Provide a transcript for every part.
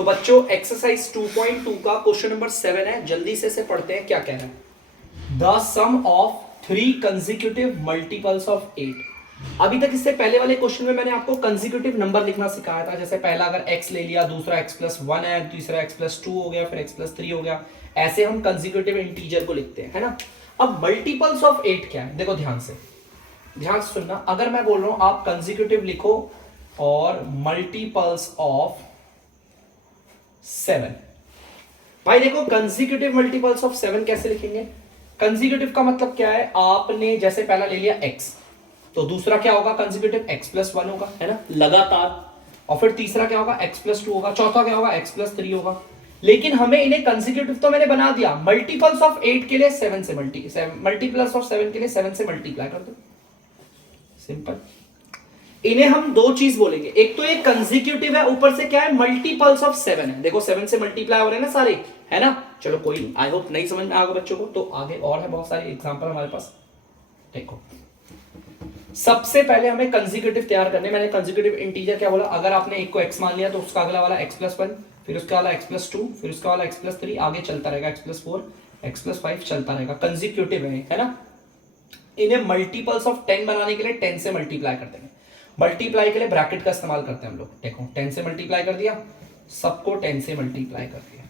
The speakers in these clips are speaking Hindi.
तो बच्चों एक्सरसाइज 2.2 का क्वेश्चन नंबर 7 है, जल्दी से इसे पढ़ते हैं। क्या कह रहा है? The sum of 3 consecutive multiples of 8। अभी तक इससे पहले वाले क्वेश्चन में मैंने आपको कंसेक्यूटिव नंबर लिखना सिखाया था। जैसे पहला अगर x ले लिया, दूसरा x+1 है, तीसरा x+2 हो गया, फिर x+3 हो गया। ऐसे हम कंसेक्यूटिव इंटीजर को लिखते हैं, है ना। अब मल्टीपल्स ऑफ 8 क्या है? देखो ध्यान से सुनना। अगर मैं बोल रहा हूं आप कंसेक्यूटिव लिखो और मल्टीपल्स ऑफ 7, भाई देखो कंसेक्यूटिव मल्टीपल्स ऑफ 7 कैसे लिखेंगे? कंसेक्यूटिव का मतलब क्या है? आपने जैसे पहला ले लिया x, तो दूसरा क्या होगा? कंसेक्यूटिव x+1 होगा, है ना, लगातार। और फिर तीसरा क्या होगा? x+2 होगा। चौथा क्या होगा? x+3 होगा। लेकिन हमें इन्हें कंसेक्यूटिव तो मैंने बना दिया, मल्टीपल्स ऑफ 8 के लिए 7 से मल्टीपल्स ऑफ 7 के लिए 7 से मल्टीप्लाई कर दो, सिंपल। इन्हें हम दो चीज बोलेंगे, एक तो ये कंसेक्यूटिव है, ऊपर से क्या है? मल्टीपल्स ऑफ 7 है। देखो 7 से मल्टीप्लाई हो रहे हैं ना सारे, है ना। चलो कोई, आई होप नहीं समझ में आएगा बच्चों को, तो आगे और है बहुत सारे एग्जांपल हमारे पास। देखो सबसे पहले हमें कंसेक्यूटिव तैयार करने। मैंने कंसेक्यूटिव इंटीजर क्या बोला? अगर आपने एक को x मान लिया तो उसका अगला वाला x+1, फिर उसका वाला x+2, फिर उसका वाला x+3, आगे चलता रहेगा x+4, x+5 चलता रहेगा। कंसेक्यूटिव है ना। इन्हें मल्टीपल्स ऑफ 10 बनाने के लिए 10 से मल्टीप्लाई करते हैं। मल्टीप्लाई के लिए ब्रैकेट का इस्तेमाल करते हैं हम लोग। देखो 10 से मल्टीप्लाई कर दिया, सबको 10 से मल्टीप्लाई कर दिया।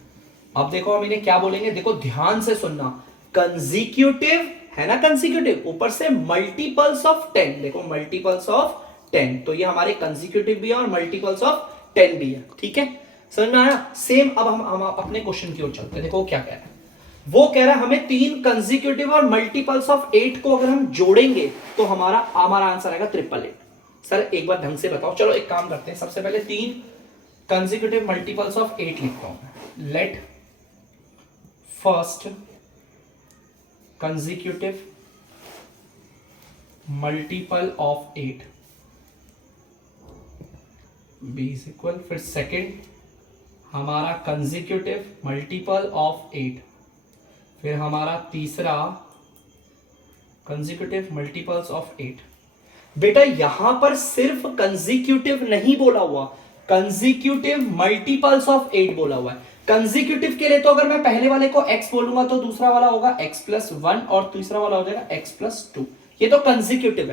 अब देखो हम इन्हें क्या बोलेंगे? देखो ध्यान से सुनना, कंसेक्यूटिव है ना, कंसेक्यूटिव, ऊपर से मल्टीपल्स ऑफ 10। देखो मल्टीपल्स ऑफ 10, तो ये हमारे कंसेक्यूटिव भी है और मल्टीपल्स ऑफ 10 भी है। ठीक है, समझ में आया? सेम। अब हम अपने क्वेश्चन की ओर चलते हैं। देखो वो क्या कह रहा है? वो कह रहा है हमें 3 कंसेक्यूटिव और मल्टीपल्स ऑफ 8 को अगर हम जोड़ेंगे तो हमारा आंसर आएगा 888। सर एक बार ढंग से बताओ। चलो एक काम करते हैं, सबसे पहले 3 कंसेक्यूटिव मल्टीपल्स ऑफ 8 लिखता हूं। Let first consecutive multiple of 8 be is equal, फिर सेकेंड हमारा कंसेक्यूटिव मल्टीपल ऑफ 8, फिर हमारा तीसरा कंसेक्यूटिव मल्टीपल्स ऑफ 8। बेटा यहां पर सिर्फ कंसेक्यूटिव नहीं बोला हुआ, कंसेक्यूटिव मल्टीपल्स ऑफ 8 बोला हुआ है। कंसेक्यूटिव के लिए तो अगर मैं पहले वाले को x बोलूंगा तो दूसरा वाला होगा x+1 और तीसरा वाला हो जाएगा x+2। ये तो कंसेक्यूटिव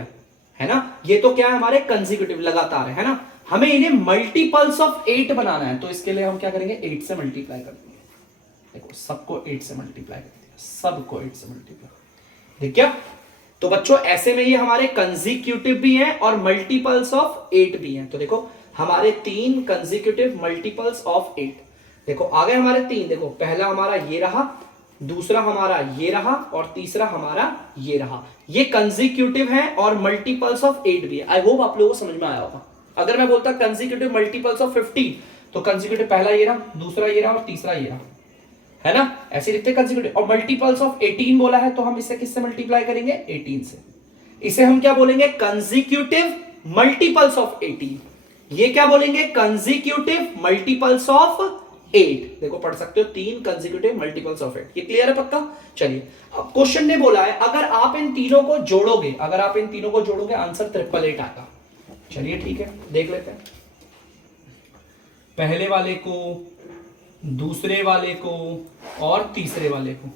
है ना। ये तो क्या है? हमारे कंसेक्यूटिव, लगातार है ना। हमें इन्हें मल्टीपल्स ऑफ 8 बनाना है, तो इसके लिए हम क्या करेंगे? 8 से मल्टीप्लाई कर देंगे। देखो सबको 8 से मल्टीप्लाई कर दिया, सबको 8 से मल्टीप्लाई। ठीक है, तो बच्चों ऐसे में ये हमारे कंसेक्यूटिव भी हैं और मल्टीपल्स ऑफ 8 भी हैं। तो देखो हमारे 3 कंसेक्यूटिव मल्टीपल्स ऑफ 8। देखो आगे हमारे 3, देखो पहला हमारा ये रहा, दूसरा हमारा ये रहा और तीसरा हमारा ये रहा। ये कंसेक्यूटिव है और मल्टीपल्स ऑफ 8 भी है। आई होप आप लोगों को समझ में आया होगा। अगर मैं बोलता कंसेक्यूटिव मल्टीपल्स ऑफ 15, तो कंसेक्यूटिव पहला ये रहा, दूसरा ये रहा और तीसरा ये रहा, है ना। ऐसे लिखते हैं कंसेक्यूटिव। और मल्टीपल्स ऑफ 18 बोला है, तो हम इसे किससे मल्टीप्लाई करेंगे? 18 से। इसे हम क्या बोलेंगे? Consecutive multiples of 18। ये क्या बोलेंगे? Consecutive multiples of 8। देखो पढ़ सकते हो, 3 कंसेक्यूटिव मल्टीपल्स ऑफ 8। ये क्लियर है पक्का? चलिए अब क्वेश्चन ने बोला है अगर आप इन तीनों को जोड़ोगे, आंसर 888 आएगा। चलिए ठीक है, देख लेते हैं। पहले वाले को, दूसरे वाले को और तीसरे वाले को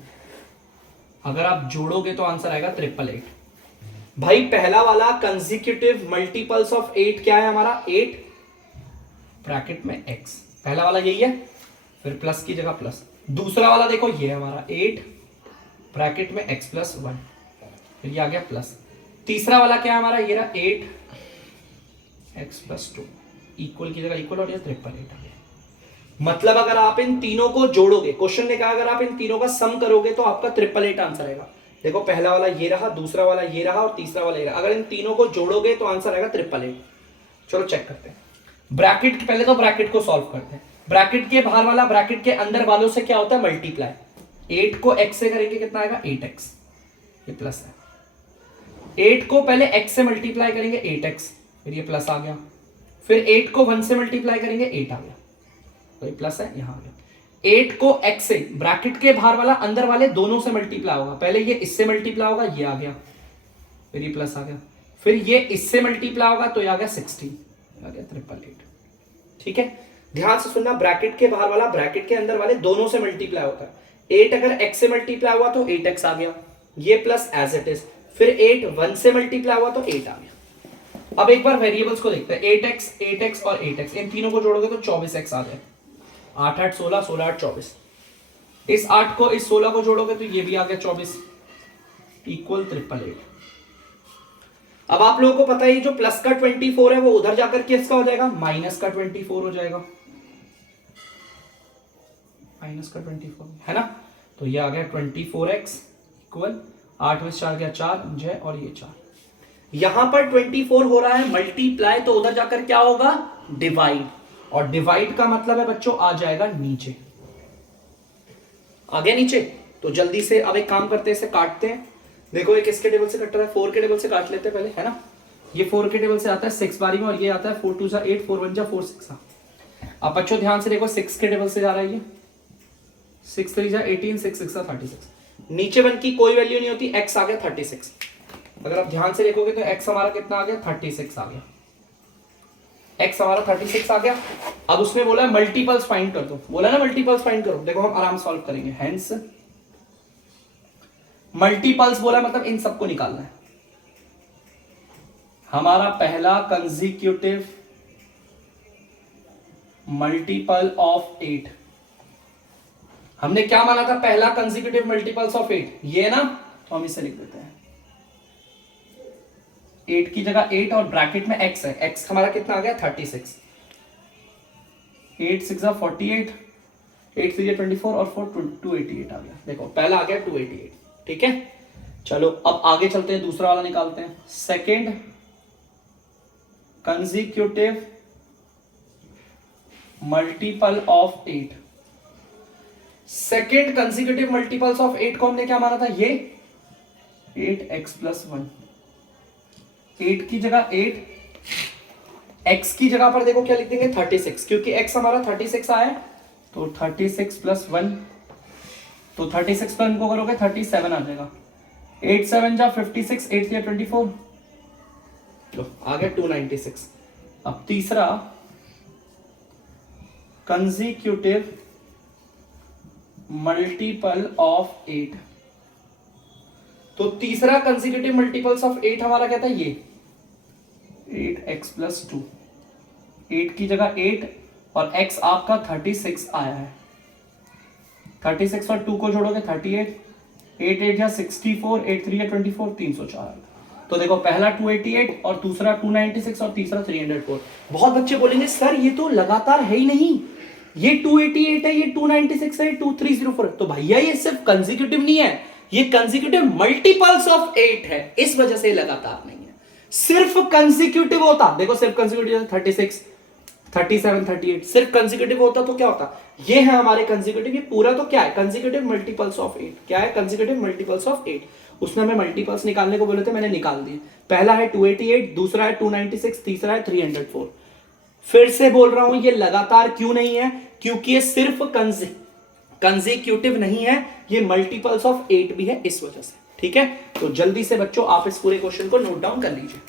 अगर आप जोड़ोगे तो आंसर आएगा 888। भाई पहला वाला कंसेक्यूटिव मल्टीपल्स ऑफ 8 क्या है हमारा? 8 ब्रैकेट में x, पहला वाला यही है, फिर प्लस की जगह प्लस। दूसरा वाला देखो ये है हमारा 8 ब्रैकेट में x+1, फिर ये आ गया प्लस। तीसरा वाला क्या है हमारा? ये रहा 8x+2, इक्वल की जगह इक्वल और ये 888 आ गया। मतलब अगर आप इन तीनों को जोड़ोगे, क्वेश्चन ने कहा अगर आप इन तीनों का सम करोगे तो आपका 888 आंसर आएगा। देखो पहला वाला ये रहा, दूसरा वाला ये रहा और तीसरा वाला ये रहा। अगर इन तीनों को जोड़ोगे तो आंसर आएगा 888। चलो चेक करते हैं। ब्रैकेट, पहले तो ब्रैकेट को सॉल्व करते हैं। ब्रैकेट के बाहर वाला ब्रैकेट के अंदर वालों से क्या होता है? मल्टीप्लाई। 8 को x से करेंगे कितना आएगा? 8x, ये प्लस है। 8 को पहले x से मल्टीप्लाई करेंगे 8x, फिर ये प्लस आ गया। फिर 8 को 1 से मल्टीप्लाई करेंगे 8 आ गया, तो ये प्लस है, यहां आ गया। 8 को x से, ब्रैकेट के बाहर वाला अंदर वाले दोनों से मल्टीप्लाई होगा। पहले ये इससे मल्टीप्लाई होगा, ये आ गया, फिर ये प्लस आ गया। फिर ये इससे मल्टीप्लाई होगा तो ये आ गया 16, आ गया 888। ठीक है, ध्यान से सुनना, ब्रैकेट के बाहर वाला ब्रैकेट के अंदर वाले दोनों से मल्टीप्लाई होता है। 8 अगर x से मल्टीप्लाई हुआ तो 8x आ गया, ये प्लस एज इट इज। फिर 8 1 से मल्टीप्लाई हुआ तो 8 आ गया। अब एक बार वेरिएबल्स को देखते हैं, 8x 8x और 8x, इन तीनों को जोड़ोगे तो 24x आ जाए। 8 8 16, 16 8 24। इस 8 को इस 16 को जोड़ोगे तो ये भी आ गया 24 इक्वल 888। अब आप लोगों को पता है जो प्लस का 24 है वो उधर जाकर किसका हो जाएगा, माइनस का 24 हो जाएगा, माइनस का 24 है ना। तो ये आ गया 24x इक्वल 8 में 4 गया 4 जय और ये 4। यहां पर 24 हो रहा है मल्टीप्लाई, तो उधर जाकर क्या होगा, डिवाइड। और डिवाइड का मतलब है बच्चों आ जाएगा नीचे, आ गया नीचे। तो जल्दी से अब एक काम करते हैं, इसे काटते हैं। देखो ये किसके टेबल से कट रहा है, 4 के टेबल से काट लेते हैं पहले, है ना। ये 4 के टेबल से आता है 6 बारी में, और ये आता है 4 2 जा 8, 4 1 जा 4 6। अब बच्चों ध्यान से देखो, 6 के टेबल से जा रहा है ये, 6 3 जा 18, 6 6 जा 36। नीचे 1 की कोई वैल्यू नहीं होती, x आ गया 36। अगर आप ध्यान से देखोगे तो x हमारा कितना आ गया, 36 आ गया, x हमारा 36 आ गया। अब उसने बोला है मल्टीपल्स फाइंड कर दो, बोला ना मल्टीपल्स फाइंड करो। देखो हम आराम सॉल्व करेंगे, हेंस मल्टीपल्स बोला मतलब इन सबको निकालना है। हमारा पहला कंसेक्यूटिव मल्टीपल ऑफ 8, हमने क्या माना था, पहला कंसेक्यूटिव मल्टीपल्स ऑफ 8 ये ना, तो हम इसे लिख देते हैं 8 की जगह 8 और ब्रैकेट में x है, x हमारा कितना आ गया 36, 8 6 48, 8 3 24 और 4 288 आ गया। देखो पहला आ गया 288, ठीक है। चलो अब आगे चलते हैं, दूसरा वाला निकालते हैं। Second consecutive multiple of 8, second consecutive multiples of 8 को हमने क्या माना था, ये 8x + 1। 8 की जगह 8, x की जगह पर देखो क्या लिख देंगे 36, क्योंकि x हमारा 36 आया है, तो 36 + 1, तो 36 पर इनको करोगे 37 आ जाएगा। 8 7 जा 56, 8 3 24, तो आ गया 296। अब तीसरा कंसेक्यूटिव मल्टीपल ऑफ 8, तो तीसरा कंसेक्यूटिव मल्टीपल्स ऑफ 8 हमारा क्या था, ये 8x + 2। 8 की जगह 8 और x आपका 36 आया है, 36 और 2 को जोड़ोगे 38, 8 8 या 64, 8 3 या 24, 304। तो देखो पहला 288 और दूसरा 296 और तीसरा 304। बहुत बच्चे बोलेंगे सर ये तो लगातार है ही नहीं, ये 288 है, ये 296 है, 2304 है। तो भैया ये सिर्फ कंसेक्यूटिव नहीं है, ये कंसेक्यूटिव मल्टीपल्स ऑफ 8 है, इस वजह से लगातार नहीं है। सिर्फ कंसेक्यूटिव होता, देखो सिर्फ कंसेक्यूटिव 36 37 38, सिर्फ कंसेक्यूटिव होता तो क्या होता, ये है हमारे कंसेक्यूटिव। ये पूरा तो क्या है, कंसेक्यूटिव मल्टीपल्स ऑफ 8। क्या है, कंसेक्यूटिव मल्टीपल्स ऑफ 8। उसने हमें मल्टीपल्स निकालने को बोले थे, मैंने निकाल दिए। पहला है 288, दूसरा है 296, तीसरा है 304। फिर से बोल रहा हूं ये लगातार क्यों नहीं है, क्योंकि ये सिर्फ कंसेक्यूटिव नहीं है, ये मल्टीपल्स ऑफ 8 भी है, इस वजह से। ठीक है, तो जल्दी से बच्चों आप इस पूरे क्वेश्चन को नोट डाउन कर लीजिए।